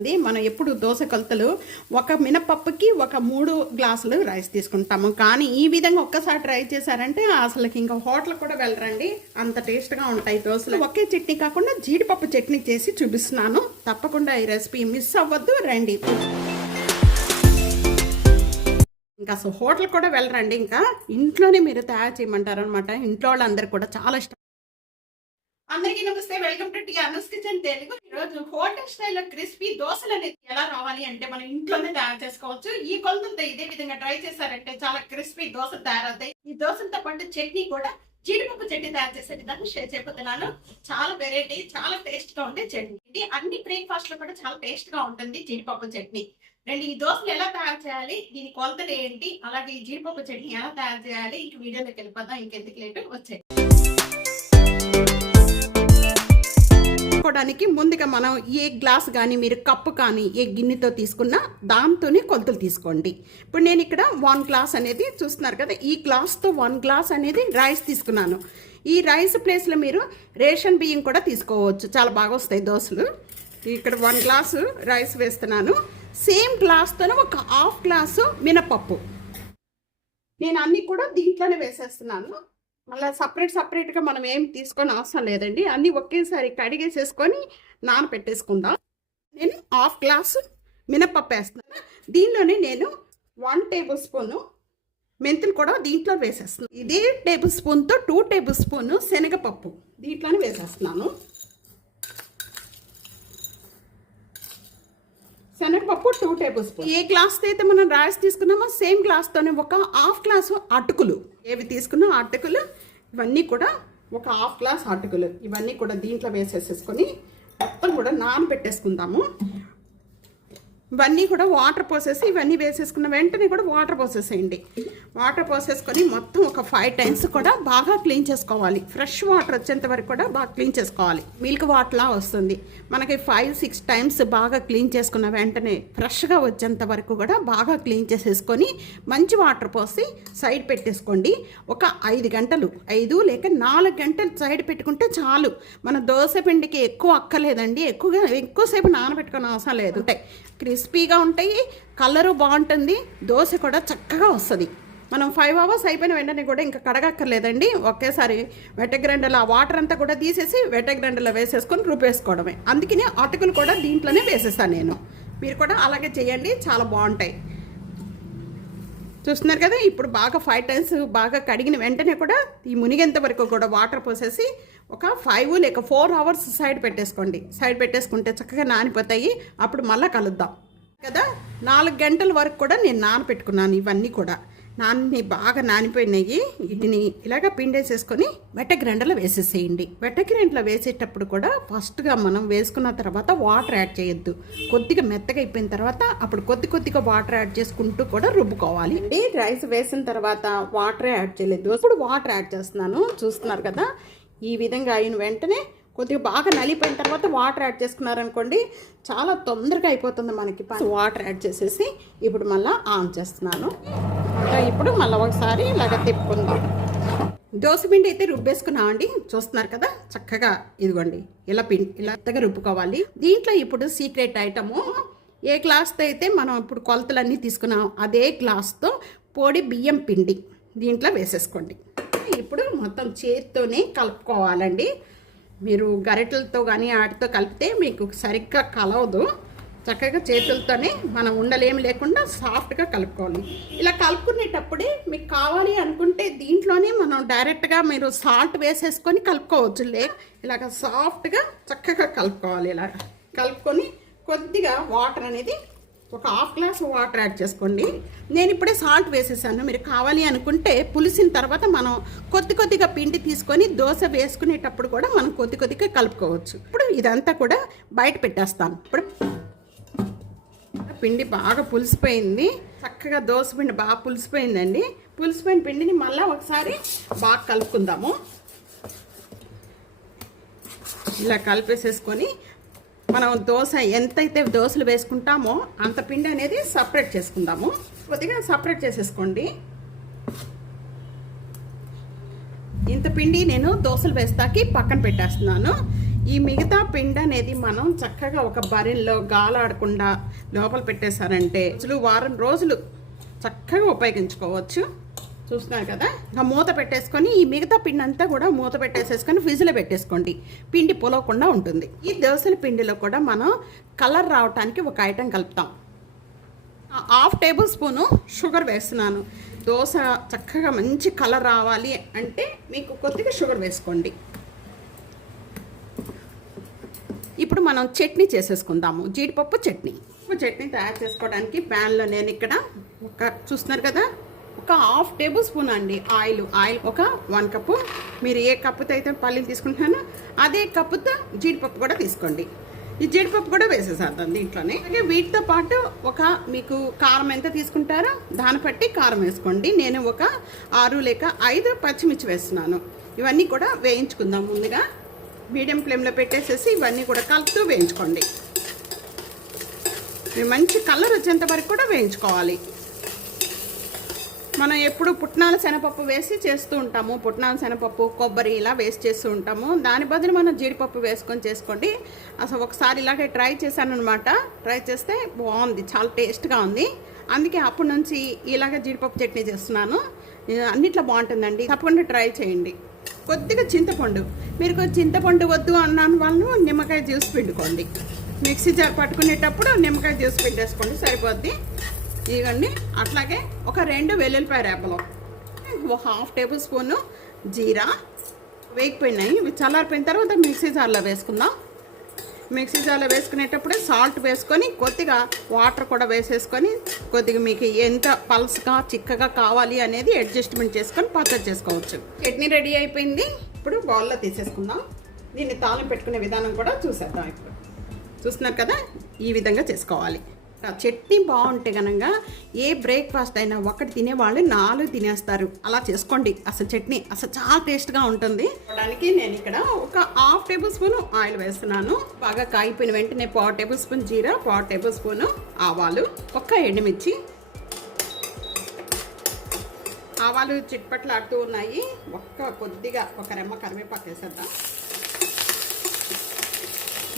ఉంది. మనం ఎప్పుడు దోశ కొలతలు ఒక మినపప్పుకి ఒక మూడు గ్లాసులు రైస్ తీసుకుంటాము. కానీ ఈ విధంగా ఒక్కసారి ట్రై చేశారంటే అసలుకి ఇంకా హోటల్ కూడా వెళ్ళరండి. అంత టేస్ట్గా ఉంటాయి దోశలు. ఒకే చట్నీ కాకుండా జీడిపప్పు చట్నీ చేసి చూపిస్తున్నాను. తప్పకుండా ఈ రెసిపీ మిస్ అవ్వద్దు. రండి. ఇంకా అసలు హోటల్ కూడా వెళ్ళరండి. ఇంకా ఇంట్లోనే మీరు తయారు చేయమంటారు అనమాట ఇంట్లో వాళ్ళందరూ కూడా చాలా ఇష్టం. అందరికీ నమస్తే welcome to T Anas kitchen Telugu. ఈ రోజు హోటల్ స్టైల్లో క్రిస్పీ దోశలు అనేది ఎలా రావాలి అంటే మనం ఇంట్లోనే తయారు చేసుకోవచ్చు. ఈ కొలతలతో ఇదే విధంగా ట్రై చేశారంటే చాలా క్రిస్పీ దోశ తయారవుతాయి. ఈ దోశలతో పాటు చట్నీ కూడా జీడిపప్పు చట్నీ తయారు చేసే విధానం షేర్ చేయబోతున్నాను. చాలా వెరైటీ చాలా టేస్ట్గా ఉండే చట్నీ. ఇది అన్ని బ్రేక్ఫాస్ట్లో కూడా చాలా టేస్ట్గా ఉంటుంది జీడిపప్పు చట్నీ. రెండు ఈ దోశలు ఎలా తయారు చేయాలి దీని కొలతలు ఏంటి అలాగే ఈ జీడిపప్పు చట్నీ ఎలా తయారు చేయాలి ఇంక వీడియోలోకి వెళ్ళిపోదాం. ఇంకెందుకు లేటు వచ్చాయి చేసుకోవడానికి ముందుగా మనం ఏ గ్లాస్ కానీ మీరు కప్పు కానీ ఏ గిన్నెతో తీసుకున్నా దాంతోనే కొలతలు తీసుకోండి. ఇప్పుడు నేను ఇక్కడ వన్ గ్లాస్ అనేది చూస్తున్నారు కదా ఈ గ్లాస్తో వన్ గ్లాస్ అనేది రైస్ తీసుకున్నాను. ఈ రైస్ ప్లేస్లో మీరు రేషన్ బియ్యం కూడా తీసుకోవచ్చు. చాలా బాగా వస్తాయి దోశలు. ఇక్కడ వన్ గ్లాసు రైస్ వేస్తున్నాను. సేమ్ గ్లాస్తోనే ఒక హాఫ్ గ్లాసు మినపప్పు. నేను అన్నీ కూడా దీంట్లోనే వేసేస్తున్నాను. మళ్ళీ సపరేట్ సపరేట్గా మనం ఏం తీసుకొని అవసరం లేదండి. అన్నీ ఒకేసారి కడిగేసేసుకొని నానబెట్టేసుకుందాం నేను హాఫ్ గ్లాసు మినపప్పు వేస్తున్నాను. దీనిలోనే నేను వన్ టేబుల్ స్పూను మెంతులు కూడా దీంట్లో వేసేస్తున్నాను. ఇదే టేబుల్ స్పూన్తో టూ టేబుల్ స్పూను శనగపప్పు దీంట్లోనే వేసేస్తున్నాను. శనగపప్పు టూ టేబుల్ స్పూన్ ఏ గ్లాస్తో అయితే మనం రైస్ తీసుకున్నామో సేమ్ గ్లాస్తోనే ఒక హాఫ్ గ్లాసు అటుకులు. ఏవి తీసుకున్నా అటుకులు ఇవన్నీ కూడా ఒక హాఫ్ గ్లాస్ అటుకులు. ఇవన్నీ కూడా దీంట్లో వేసేసేసుకొని మొత్తం కూడా నానబెట్టేసుకుందాము. ఇవన్నీ కూడా వాటర్ పోసేసి ఇవన్నీ వేసేసుకున్న వెంటనే కూడా వాటర్ పోసేసేయండి. వాటర్ పోసేసుకొని మొత్తం ఒక ఫైవ్ టైమ్స్ కూడా బాగా క్లీన్ చేసుకోవాలి. ఫ్రెష్ వాటర్ వచ్చేంత వరకు కూడా బాగా క్లీన్ చేసుకోవాలి. మిల్క్ వాటర్లా వస్తుంది. మనకి ఫైవ్ సిక్స్ టైమ్స్ బాగా క్లీన్ చేసుకున్న వెంటనే ఫ్రెష్గా వచ్చేంత వరకు కూడా బాగా క్లీన్ చేసేసుకొని మంచి వాటర్ పోసి సైడ్ పెట్టేసుకోండి. ఒక ఐదు గంటలు ఐదు లేక నాలుగు గంటలు సైడ్ పెట్టుకుంటే చాలు. మన దోశ పిండికి ఎక్కువ అక్కలేదండి ఎక్కువగా ఎక్కువసేపు నానబెట్టుకునే అవసరం లేదు. ఉంటాయి క్రిస్పీగా ఉంటాయి కలరు బాగుంటుంది దోశ కూడా చక్కగా వస్తుంది. మనం ఫైవ్ అవర్స్ అయిపోయిన వెంటనే కూడా ఇంకా కడగక్కర్లేదండి. ఒకేసారి వెట గ్రైండర్లో ఆ వాటర్ అంతా కూడా తీసేసి వెట గ్రైండర్లో వేసేసుకొని రుబ్బేసుకోవడమే. అందుకనే అటుకులు కూడా దీంట్లోనే వేసేస్తాను నేను. మీరు కూడా అలాగే చేయండి చాలా బాగుంటాయి. చూస్తున్నారు కదా ఇప్పుడు బాగా ఫైవ్ టైమ్స్ బాగా కడిగిన వెంటనే కూడా ఈ మునిగేంత వరకు కూడా వాటర్ పోసేసి ఒక ఫైవ్ లేక ఫోర్ అవర్స్ సైడ్ పెట్టేసుకోండి. సైడ్ పెట్టేసుకుంటే చక్కగా నానిపోతాయి. అప్పుడు మళ్ళీ కలుద్దాం. కదా? నాలుగు గంటల వరకు కూడా నేను నానపెట్టుకున్నాను ఇవన్నీ కూడా. నాన్ని బాగా నానిపోయినాయి. వీటిని ఇలాగ పిండేసేసుకొని వెట్ట గ్రైండర్లో వేసేసేయండి. వెట్ట గ్రైండర్లో వేసేటప్పుడు కూడా ఫస్ట్గా మనం వేసుకున్న తర్వాత వాటర్ యాడ్ చేయొద్దు. కొద్దిగా మెత్తగా అయిపోయిన తర్వాత అప్పుడు కొద్ది కొద్దిగా వాటర్ యాడ్ చేసుకుంటూ కూడా రుబ్బుకోవాలి. ఈ రైస్ వేసిన తర్వాత వాటర్ యాడ్ చేయలేదు. ఇప్పుడు వాటర్ యాడ్ చేస్తున్నాను. చూస్తున్నారు కదా? ఈ విధంగా అయిన వెంటనే కొద్దిగా బాగా నలిపోయిన తర్వాత వాటర్ యాడ్ చేసుకున్నారనుకోండి చాలా తొందరగా అయిపోతుంది మనకి వాటర్ యాడ్ చేసేసి ఇప్పుడు మళ్ళీ ఆన్ చేస్తున్నాను. ఇప్పుడు మళ్ళీ ఒకసారి ఇలాగ తిప్పుకుందాం. దోశపిండి అయితే రుబ్బేసుకున్నామండి. చూస్తున్నారు కదా చక్కగా ఇదిగోండి ఇలా పిండి ఇలా మెత్తగా రుబ్బుకోవాలి. దీంట్లో ఇప్పుడు సీక్రెట్ ఐటము ఏ గ్లాస్తో అయితే మనం ఇప్పుడు కొలతలన్నీ తీసుకున్నాం అదే గ్లాస్తో పొడి బియ్యం పిండి దీంట్లో వేసేసుకోండి. ఇప్పుడు మొత్తం చేతితోనే కలుపుకోవాలండి. మీరు గరిటలతో కానీ వాటితో కలిపితే మీకు సరిగ్గా కలవదు. చక్కగా చేతులతోనే మనం ఉండలేమి లేకుండా సాఫ్ట్గా కలుపుకోవాలి. ఇలా కలుపుకునేటప్పుడే మీకు కావాలి అనుకుంటే దీంట్లోనే మనం డైరెక్ట్గా మీరు సాల్ట్ వేసేసుకొని కలుపుకోవచ్చు. లే ఇలాగ సాఫ్ట్గా చక్కగా కలుపుకోవాలి. ఇలాగ కలుపుకొని కొద్దిగా వాటర్ అనేది ఒక హాఫ్ గ్లాస్ వాటర్ యాడ్ చేసుకోండి. నేను ఇప్పుడే సాల్ట్ వేసేసాను. మీరు కావాలి అనుకుంటే పులిసిన తర్వాత మనం కొద్ది కొద్దిగా పిండి తీసుకొని దోశ వేసుకునేటప్పుడు కూడా మనం కొద్ది కొద్దిగా కలుపుకోవచ్చు. ఇప్పుడు ఇదంతా కూడా బయట పెట్టేస్తాను ఇప్పుడు పిండి బాగా పులిసిపోయింది. చక్కగా దోశ పిండి బాగా పులిసిపోయిందండి. పులిసిపోయిన పిండిని మళ్ళీ ఒకసారి బాగా కలుపుకుందాము. ఇలా కలిపేసేసుకొని మనం దోశ ఎంతైతే దోశలు వేసుకుంటామో అంత పిండి అనేది సపరేట్ చేసుకుందాము. కొద్దిగా సపరేట్ చేసేసుకోండి. ఇంత పిండి నేను దోశలు వేస్తాకి పక్కన పెట్టేస్తున్నాను. ఈ మిగతా పిండి అనేది మనం చక్కగా ఒక బరిన్లో గాలాడకుండా లోపల పెట్టేశారంటే అసలు వారం రోజులు చక్కగా ఉపయోగించుకోవచ్చు. చూస్తున్నారు కదా? ఇంకా మూత పెట్టేసుకొని ఈ మిగతా పిండి అంతా కూడా మూత పెట్టేసేసుకొని ఫ్రిడ్జ్లో పెట్టేసుకోండి. పిండి పొలవకుండా ఉంటుంది. ఈ దోశల పిండిలో కూడా మనం కలర్ రావటానికి ఒక ఐటెం కలుపుతాం. హాఫ్ టేబుల్ స్పూను షుగర్ వేస్తున్నాను. దోశ చక్కగా మంచి కలర్ రావాలి అంటే మీకు కొద్దిగా షుగర్ వేసుకోండి. ఇప్పుడు మనం చట్నీ చేసేసుకుందాము. జీడిపప్పు చట్నీ. చట్నీ తయారు చేసుకోవడానికి ప్యాన్లో నేను ఇక్కడ ఒక చూస్తున్నారు కదా? ఒక హాఫ్ టేబుల్ స్పూన్ అండి ఆయిల్. ఆయిల్ ఒక వన్ కప్పు. మీరు ఏ కప్పుతో అయితే పల్లీలు తీసుకుంటున్నానో అదే కప్పుతో జీడిపప్పు కూడా తీసుకోండి. ఈ జీడిపప్పు కూడా వేసేసేద్దాం దీంట్లోనే. అలాగే వీటితో పాటు ఒక మీకు కారం ఎంత తీసుకుంటారో దాన్ని బట్టి కారం వేసుకోండి. నేను ఒక ఆరు లేక ఐదు పచ్చిమిర్చి వేస్తున్నాను. ఇవన్నీ కూడా వేయించుకుందాం ముందుగా. మీడియం ఫ్లేమ్లో పెట్టేసేసి ఇవన్నీ కూడా కలుపుతూ వేయించుకోండి. మంచి కలర్ వచ్చేంత వరకు కూడా వేయించుకోవాలి. మనం ఎప్పుడు పుట్నాల శనగపప్పు వేసి చేస్తూ ఉంటాము. పుట్నాల శనగపప్పు కొబ్బరి ఇలా వేసి చేస్తూ ఉంటాము. దాని బదులు మనం జీడిపప్పు వేసుకొని చేసుకోండి. అసలు ఒకసారి ఇలాగే ట్రై చేశాను అనమాట ట్రై చేస్తే బాగుంది చాలా టేస్ట్గా ఉంది. అందుకే అప్పటి నుంచి ఇలాగ జీడిపప్పు చట్నీ చేస్తున్నాను. అన్నిట్లో బాగుంటుందండి. తప్పకుండా ట్రై చేయండి. కొద్దిగా చింతపండు. మీరు కొంచెం చింతపండు వద్దు అన్నాను వాళ్ళు నిమ్మకాయ జ్యూస్ పిండుకోండి. మిక్సీ జార్ పట్టుకునేటప్పుడు నిమ్మకాయ జ్యూస్ పిండేసుకోండి సరిపోద్ది. ఇదిగండి అట్లాగే ఒక రెండు వెల్లుల్లిపాయ రేపలు. ఒక హాఫ్ టేబుల్ స్పూను జీరా. వేగిపోయినాయి. ఇవి చల్లారిపోయిన తర్వాత మిక్సీ జార్లో వేసుకుందాం. మిక్సీ జార్లో వేసుకునేటప్పుడే సాల్ట్ వేసుకొని కొద్దిగా వాటర్ కూడా వేసేసుకొని కొద్దిగా మీకు ఎంత పల్స్గా చిక్కగా కావాలి అనేది అడ్జస్ట్మెంట్ చేసుకొని పచ్చడి చేసుకోవచ్చు. చట్నీ రెడీ అయిపోయింది. ఇప్పుడు బౌల్లో తీసేసుకుందాం. దీన్ని తాళం పెట్టుకునే విధానం కూడా చూసేద్దాం ఇప్పుడు. చూస్తున్నారు కదా? ఈ విధంగా చేసుకోవాలి. చట్నీ బాగుంటే కనుక ఏ బ్రేక్ఫాస్ట్ అయినా ఒకటి తినేవాళ్ళు నాలుగు తినేస్తారు. అలా చేసుకోండి. అసలు చట్నీ అసలు చాలా టేస్ట్గా ఉంటుంది. దానికి నేను ఇక్కడ ఒక హాఫ్ టేబుల్ స్పూన్ ఆయిల్ వేస్తున్నాను. బాగా కాగిపోయిన వెంటనే పావు టేబుల్ స్పూన్ జీరా పావు టేబుల్ స్పూన్ ఆవాలు ఒక్క ఎండుమిర్చి. ఆవాలు చిట్పట్లాడుతూ ఉన్నాయి. ఒక్క కొద్దిగా ఒక రెమ్మ కరివేపాకు వేసేద్దాం.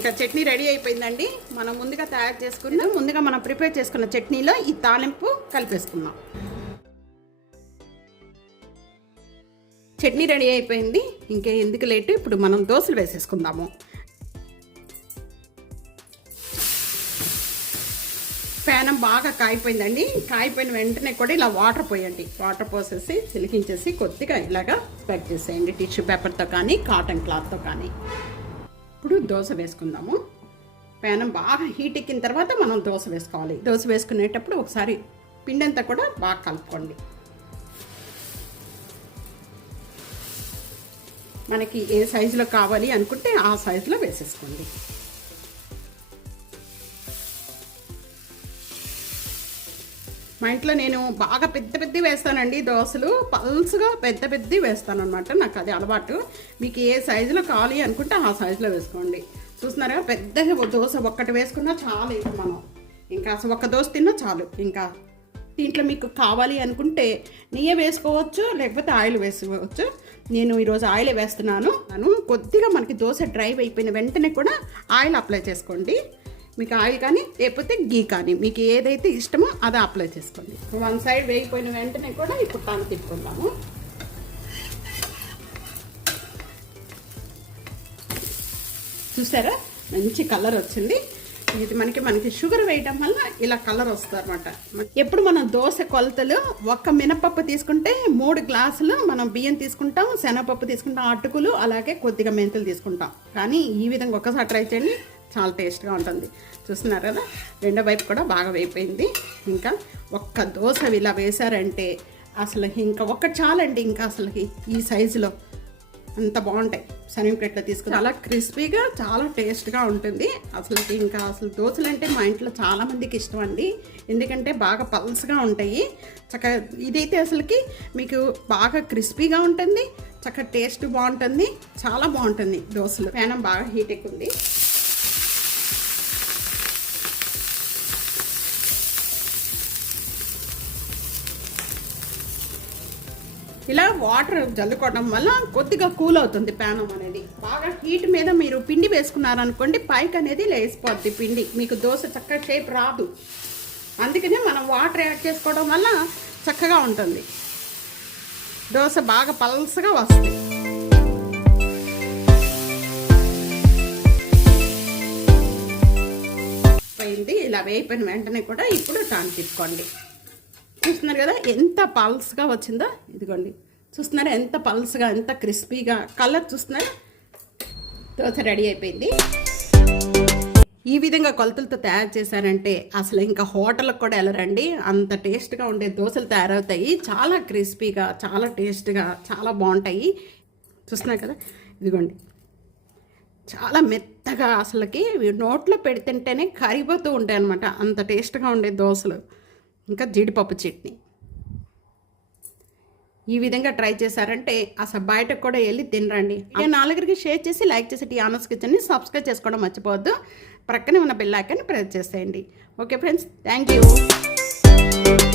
ఇంకా చట్నీ రెడీ అయిపోయిందండి. మనం ముందుగా తయారు చేసుకున్న ముందుగా మనం ప్రిపేర్ చేసుకున్న చట్నీలో ఈ తాలింపు కలిపేసుకుందాం. చట్నీ రెడీ అయిపోయింది. ఇంకా ఎందుకు లేటు? ఇప్పుడు మనం దోశలు వేసేసుకుందాము. పేనం బాగా కాయిపోయిందండి. కాయిపోయిన వెంటనే కూడా ఇలా వాటర్ పోయండి. వాటర్ పోసేసి చిలికించేసి కొద్దిగా ఇలాగా ప్యాక్ చేసేయండి. టిష్యూ పేపర్తో కానీ కాటన్ క్లాత్తో కానీ. ఇప్పుడు దోశ వేసుకుందాము. పేనం బాగా హీట్ ఎక్కిన తర్వాత మనం దోశ వేసుకోవాలి. దోశ వేసుకునేటప్పుడు ఒకసారి పిండి అంతా కూడా బాగా కలుపుకోండి. మనకి ఏ సైజులో కావాలి అనుకుంటే ఆ సైజులో వేసేసుకోండి. మా ఇంట్లో నేను బాగా పెద్ద పెద్ద వేస్తానండి దోశలు. పల్స్గా పెద్ద పెద్ద వేస్తాను అనమాట నాకు అది అలవాటు. మీకు ఏ సైజులో కావాలి అనుకుంటే ఆ సైజులో వేసుకోండి. చూస్తున్నారా పెద్ద దోశ ఒక్కటి వేసుకున్నా చాలు ఇంకా మనం. ఇంకా అసలు ఒక్క దోశ తిన్నా చాలు. ఇంకా దీంట్లో మీకు కావాలి అనుకుంటే నెయ్యి వేసుకోవచ్చు లేకపోతే ఆయిల్ వేసుకోవచ్చు. నేను ఈరోజు ఆయిల్ వేస్తున్నాను. నేను కొద్దిగా మనకి దోశ డ్రైవ్ అయిపోయిన వెంటనే కూడా ఆయిల్ అప్లై చేసుకోండి. మీకు ఆయిల్ కానీ లేకపోతే గీ కానీ మీకు ఏదైతే ఇష్టమో అది అప్లై చేసుకోండి. వన్ సైడ్ వేగిపోయిన వెంటనే కూడా ఇప్పుడు తాను తిప్పుకుందాము. చూసారా? మంచి కలర్ వచ్చింది. ఇది మనకి మనకి షుగర్ వేయడం వల్ల ఇలా కలర్ వస్తుంది అనమాట ఎప్పుడు మనం దోశ కొలతలు ఒక్క మినపప్పు తీసుకుంటే మూడు గ్లాసులు మనం బియ్యం తీసుకుంటాం శనగపప్పు తీసుకుంటాం అటుకులు అలాగే కొద్దిగా మెంతులు తీసుకుంటాం. కానీ ఈ విధంగా ఒక్కసారి ట్రై చేయండి. చాలా టేస్ట్గా ఉంటుంది. చూస్తున్నారు కదా? రెండో వైపు కూడా బాగా వేయిపోయింది ఇంకా ఒక్క దోశ ఇలా వేశారంటే అసలు ఇంకా ఒక్క చాలండి ఇంకా అసలుకి ఈ సైజులో. అంత బాగుంటాయి. శనగపెట్లో తీసుకుని చాలా క్రిస్పీగా చాలా టేస్ట్గా ఉంటుంది. అసలు ఇంకా అసలు దోశలు అంటే మా ఇంట్లో చాలా మందికి ఇష్టం అండి ఎందుకంటే బాగా పల్స్గా ఉంటాయి. చక్కగా ఇదైతే అసలుకి మీకు బాగా క్రిస్పీగా ఉంటుంది. చక్కగా టేస్ట్ బాగుంటుంది. చాలా బాగుంటుంది దోశలు. పేనం బాగా హీట్ ఎక్కుంది ఇలా వాటర్ జల్లుకోవడం వల్ల కొద్దిగా కూల్ అవుతుంది ప్యానం అనేది. బాగా హీట్ మీద మీరు పిండి వేసుకున్నారనుకోండి పైకి అనేది లేసిపోద్ది పిండి. మీకు దోశ చక్కగా షేప్ రాదు. అందుకనే మనం వాటర్ యాడ్ చేసుకోవడం వల్ల చక్కగా ఉంటుంది. దోశ బాగా పల్సగా వస్తుంది. పోయింది ఇలా వేయిపోయిన వెంటనే కూడా ఇప్పుడు టాన్ తిప్పుకోండి. చూస్తున్నారు కదా ఎంత పల్స్గా వచ్చిందో? ఇదిగోండి. చూస్తున్నారా ఎంత పల్స్గా ఎంత క్రిస్పీగా కలర్ చూస్తున్నారా? దోశ రెడీ అయిపోయింది. ఈ విధంగా కొలతలతో తయారు చేశారంటే అసలు ఇంకా హోటల్కి కూడా వెళ్ళరండి. అంత టేస్ట్గా ఉండే దోశలు తయారవుతాయి. చాలా క్రిస్పీగా చాలా టేస్ట్గా చాలా బాగుంటాయి. చూస్తున్నారు కదా? ఇదిగోండి. చాలా మెత్తగా అసలుకి. నోట్లో పెడుతుంటేనే కరిగిపోతూ ఉంటాయి అనమాట అంత టేస్ట్గా ఉండే దోశలు. ఇంకా జీడిపప్పు చట్నీ. ఈ విధంగా ట్రై చేశారంటే అసలు బయటకు కూడా వెళ్ళి తినరండి. ఇక నాలుగురికి షేర్ చేసి లైక్ చేసి టీ ఆనర్స్ కిచెన్ని సబ్స్క్రైబ్ చేసుకోవడం మర్చిపోవద్దు. ప్రక్కనే ఉన్న బెల్ ఐకాన్ని ప్రెస్ చేసేయండి. Okay friends thank you.